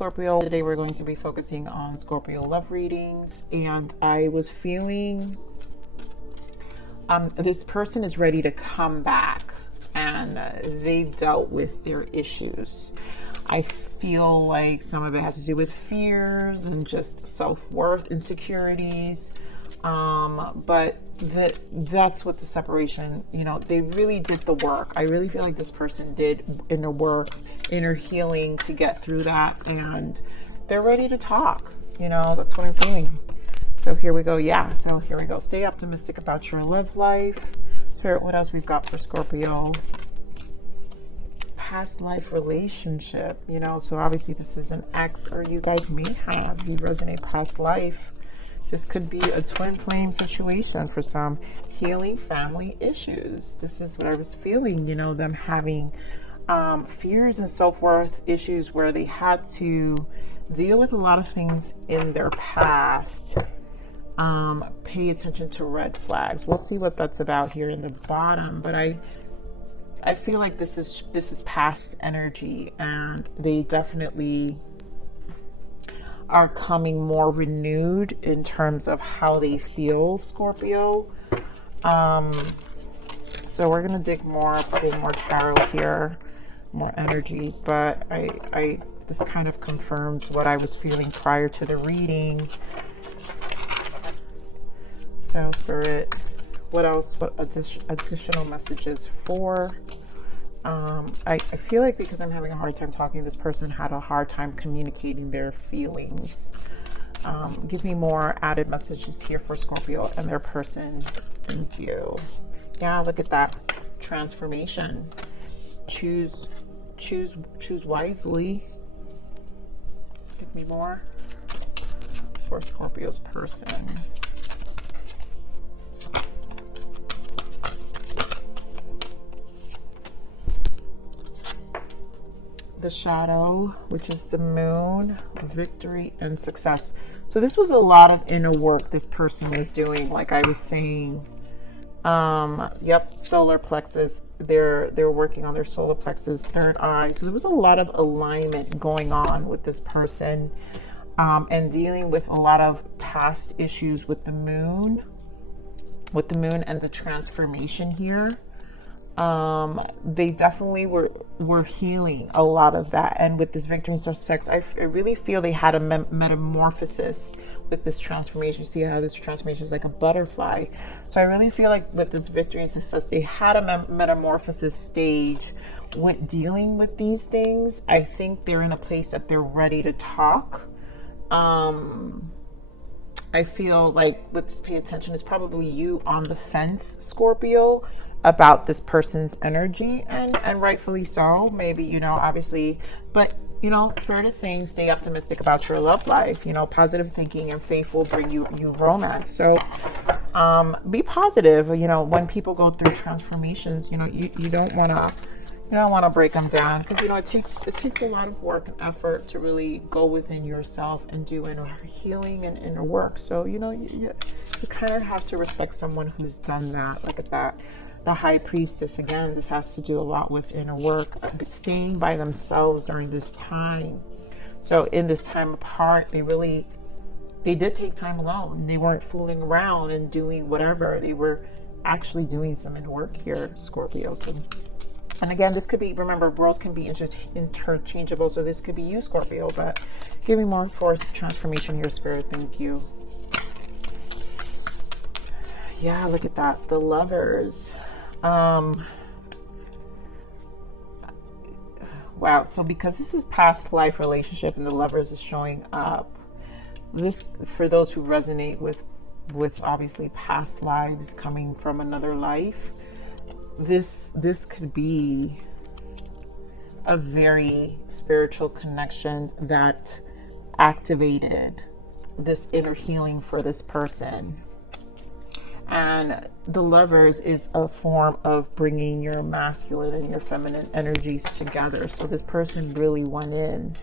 Scorpio. Today we're going to be focusing on Scorpio love readings, and I was feeling this person is ready to come back, and they've dealt with their issues. I feel like some of it has to do with fears and just self-worth insecurities, but that's what the separation, you know, they really did the work. I really feel like this person did inner work, inner healing to get through that, and they're ready to talk. You know, that's what I'm feeling. So here we go. Yeah, so here we go. Stay optimistic about your love life. Spirit, what else we've got for Scorpio? Past life relationship, you know, so obviously this is an ex, or you guys may have, you resonate past life. This could be a twin flame situation for some. Healing family issues. This is what I was feeling, you know, them having fears and self-worth issues where they had to deal with a lot of things in their past. Pay attention to red flags. We'll see what that's about here in the bottom, but I feel like this is past energy, and they definitely are coming more renewed in terms of how they feel, Scorpio. So we're gonna dig more, put in more tarot here, more energies, but this kind of confirms what I was feeling prior to the reading. So Spirit, what else? What additional messages for? I feel like because I'm having a hard time talking, this person had a hard time communicating their feelings. Give me more added messages here for Scorpio and their person. Thank you. Yeah, look at that transformation. Choose wisely. Give me more for Scorpio's person. The shadow, which is the moon, victory and success. So this was a lot of inner work this person was doing, like I was saying. Yep, solar plexus. They're working on their solar plexus, third eye. So there was a lot of alignment going on with this person, and dealing with a lot of past issues with the moon and the transformation here. They definitely were healing a lot of that, and with this victory and success, I really feel they had a metamorphosis with this transformation. See how this transformation is like a butterfly? So I really feel like with this victory and success, they had a metamorphosis stage with dealing with these things. I think they're in a place that they're ready to talk. I feel like with this pay attention, it's probably you on the fence, Scorpio, about this person's energy, and rightfully so. Maybe, you know, obviously, but you know, Spirit is saying stay optimistic about your love life. You know, positive thinking and faith will bring you romance. So be positive. You know, when people go through transformations, you know, you don't want to break them down, because you know it takes a lot of work and effort to really go within yourself and do inner healing and inner work. So you know, you kind of have to respect someone who's done that. Look at that. The High Priestess, again, this has to do a lot with inner work, staying by themselves during this time. So in this time apart, they did take time alone. They weren't fooling around and doing whatever. They were actually doing some inner work here, Scorpio. So, and again, this could be, remember, roles can be interchangeable. So this could be you, Scorpio, but give me more for transformation here, Spirit. Thank you. Yeah, look at that. The Lovers. Wow, so because this is past life relationship and the Lovers is showing up, this, for those who resonate with obviously past lives coming from another life, this could be a very spiritual connection that activated this inner healing for this person. And the Lovers is a form of bringing your masculine and your feminine energies together. So this person really went in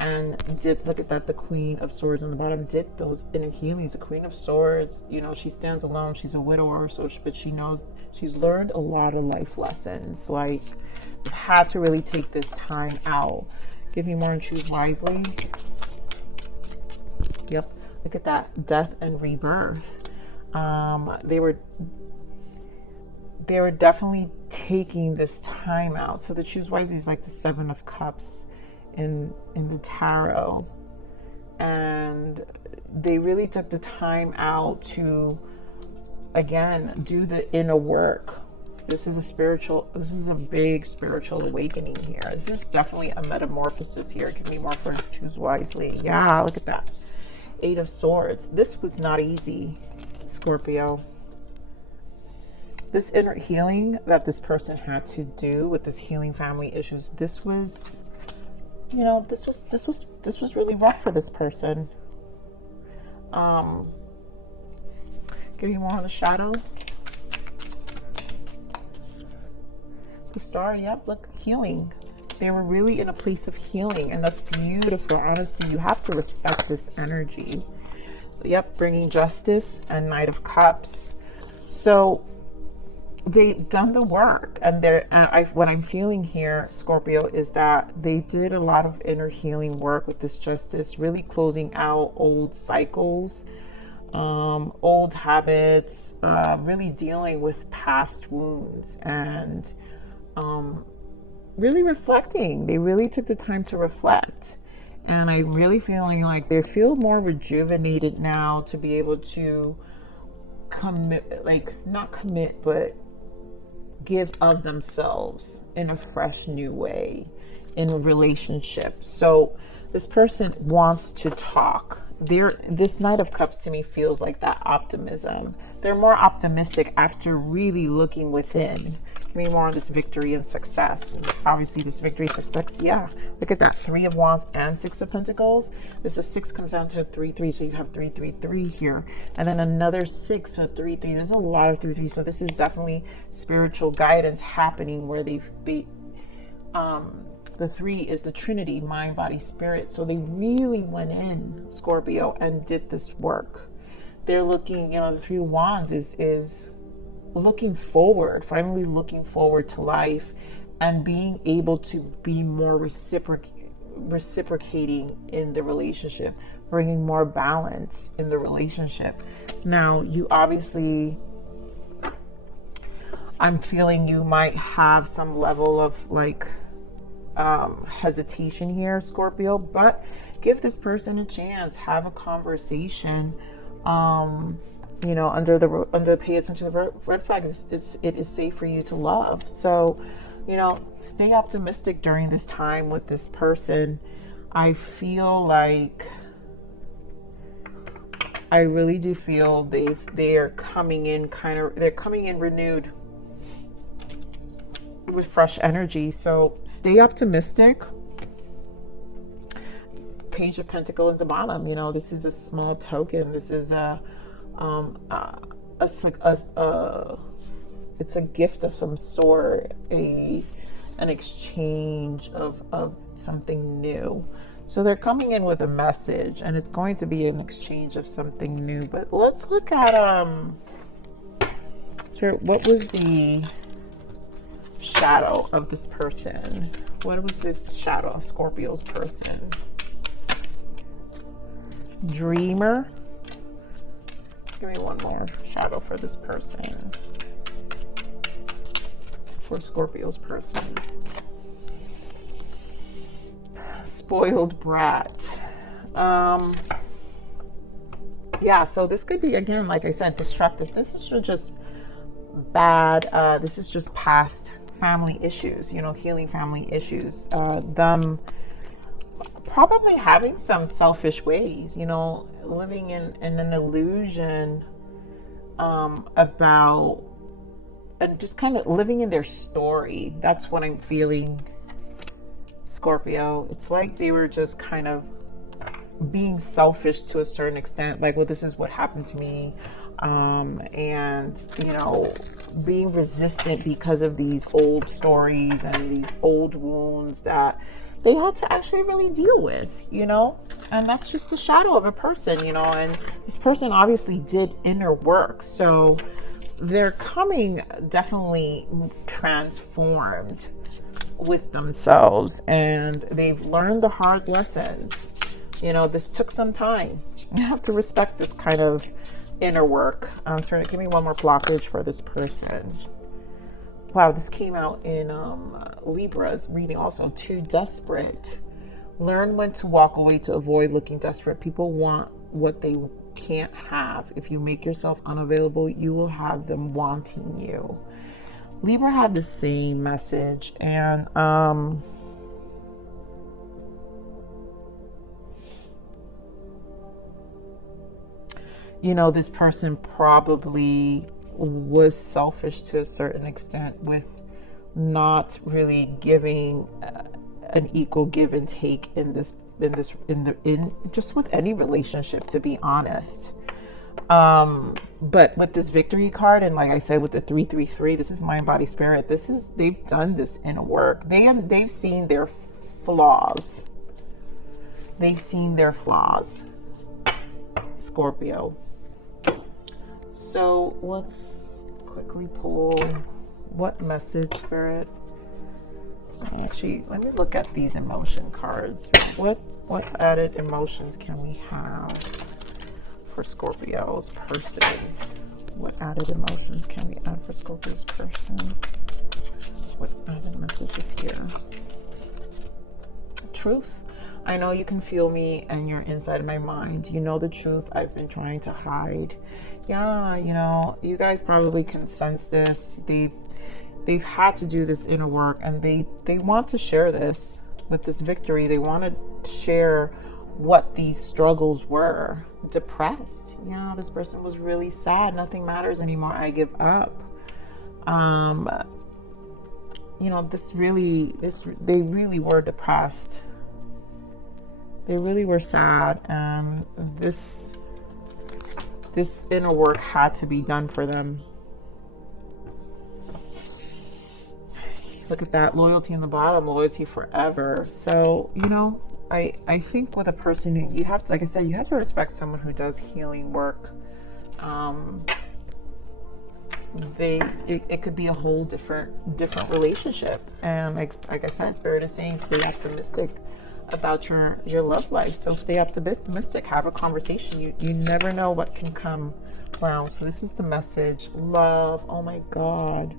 and did, look at that, the Queen of Swords on the bottom, did those inner healings. The Queen of Swords, you know, she stands alone. She's a widower, so but she knows, she's learned a lot of life lessons. Like, had to really take this time out. Give me more and choose wisely. Yep, look at that, death and rebirth. They were definitely taking this time out. So the choose wisely is like the 7 of Cups in the tarot, and they really took the time out to, again, do the inner work. This is a big spiritual awakening here. This is definitely a metamorphosis here. Give me more for choose wisely. Yeah, look at that. 8 of Swords. This was not easy, Scorpio. This inner healing that this person had to do with this healing family issues, this was, you know, this was really rough for this person. Give me more on the shadow. The Star, yep, look, healing. They were really in a place of healing, and that's beautiful. Honestly, you have to respect this energy. Yep, bringing justice and Knight of Cups. So they've done the work, and what I'm feeling here, Scorpio, is that they did a lot of inner healing work with this justice, really closing out old cycles, old habits, really dealing with past wounds, and really reflecting. They really took the time to reflect, and I'm really feeling like they feel more rejuvenated now to be able to commit, like not commit, but give of themselves in a fresh new way in a relationship. So this person wants to talk. This Knight of Cups to me feels like that optimism. They're more optimistic after really looking within. Give me more on this victory and success. And obviously this victory and success, yeah. Look at that, 3 of Wands and 6 of Pentacles. This is 6 comes down to 3-3, so you have 3-3-3 here. And then another 6, so 3-3. There's a lot of 3-3, so this is definitely spiritual guidance happening where the 3 is the Trinity, mind, body, spirit. So they really went in, Scorpio, and did this work. They're looking, you know, the 3 of Wands is looking forward, finally looking forward to life, and being able to be more reciprocating in the relationship, bringing more balance in the relationship. Now, you obviously, I'm feeling you might have some level of like hesitation here, Scorpio, but give this person a chance, have a conversation. You know, under pay attention to the red flag it is safe for you to love. So, you know, stay optimistic during this time with this person. I feel like, I really do feel they are coming in they're coming in renewed with fresh energy. So stay optimistic. Page of Pentacles at the bottom, you know, this is a small token. This is it's a gift of some sort, an exchange of something new. So they're coming in with a message, and it's going to be an exchange of something new. But let's look at what was the shadow of this person? What was this shadow of Scorpio's person? Dreamer. Give me one more shadow for this person. For Scorpio's person. Spoiled brat. Yeah, so this could be, again, like I said, destructive. This is just bad. This is just past family issues, you know, healing family issues. Them probably having some selfish ways, you know, living in an illusion about, and just kind of living in their story. That's what I'm feeling, Scorpio. It's like they were just kind of being selfish to a certain extent, like, well, this is what happened to me, and, you know, being resistant because of these old stories and these old wounds that they had to actually really deal with, you know. And that's just the shadow of a person, you know, and this person obviously did inner work, so they're coming definitely transformed with themselves, and they've learned the hard lessons. You know, this took some time. You have to respect this kind of inner work. Give me one more blockage for this person. Wow, this came out in Libra's reading also. Too desperate. Learn when to walk away to avoid looking desperate. People want what they can't have. If you make yourself unavailable, you will have them wanting you. Libra had the same message, and you know, this person probably was selfish to a certain extent with not really giving an equal give and take in just with any relationship, to be honest. But with this victory card, and like I said, with the 333, this is mind, body, spirit. They've done this inner work. They've seen their flaws. They've seen their flaws, Scorpio. So let's quickly pull what message, Spirit. Actually, let me look at these emotion cards. What added emotions can we have for Scorpio's person? What added emotions can we add for Scorpio's person? What added messages here? Truth. I know you can feel me and you're inside of my mind. You know the truth I've been trying to hide. Yeah, you know, you guys probably can sense this. They've had to do this inner work, and they want to share this with this victory. They want to share what these struggles were. Depressed. Yeah, this person was really sad. Nothing matters anymore. I give up. You know, they really were depressed. They really were sad, and this inner work had to be done for them. Look at that, loyalty in the bottom, loyalty forever. So, you know, I think with a person, you have to, like I said, you have to respect someone who does healing work. It could be a whole different relationship. And like I said, Spirit is saying, stay optimistic about your love life. So stay optimistic, have a conversation. You never know what can come. Wow, so this is the message. Love. Oh my God.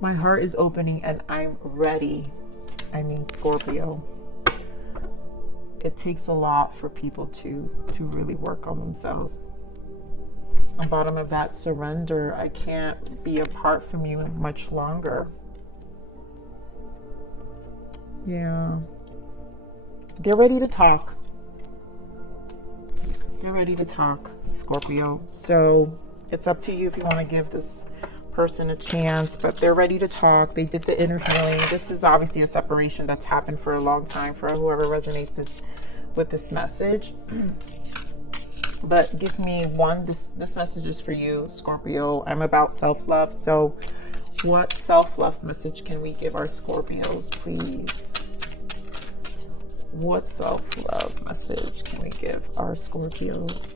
My heart is opening and I'm ready. I mean, Scorpio. It takes a lot for people to really work on themselves. On bottom of that, surrender. I can't be apart from you much longer. Yeah. Get ready to talk. Get ready to talk, Scorpio. So it's up to you if you want to give this person a chance, but they're ready to talk. They did the inner healing. This is obviously a separation that's happened for a long time for whoever resonates with this message. But give me one. This message is for you, Scorpio. I'm about self-love. So what self-love message can we give our Scorpios, please? What self-love message can we give our Scorpios?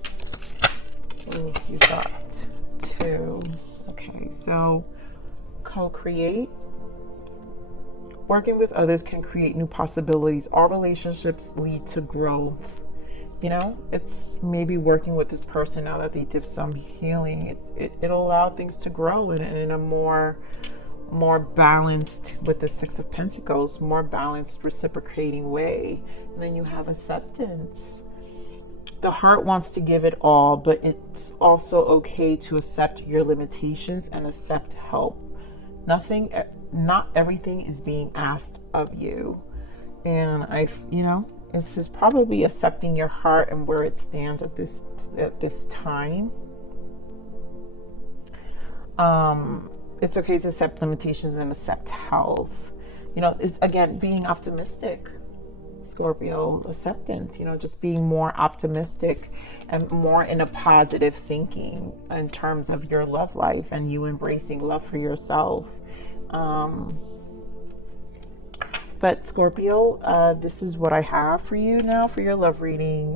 Oh, you got 2. Okay, so co-create. Working with others can create new possibilities. All relationships lead to growth. You know, it's maybe working with this person now that they did some healing. It'll allow things to grow in a more balanced, with the 6 of Pentacles, more balanced, reciprocating way. And then you have acceptance. The heart wants to give it all, but it's also okay to accept your limitations and accept help. Not everything is being asked of you. And this is probably accepting your heart and where it stands at this time. It's okay to accept limitations and accept health. You know, again, being optimistic, Scorpio, acceptance, you know, just being more optimistic and more in a positive thinking in terms of your love life and you embracing love for yourself. But Scorpio, this is what I have for you now for your love reading.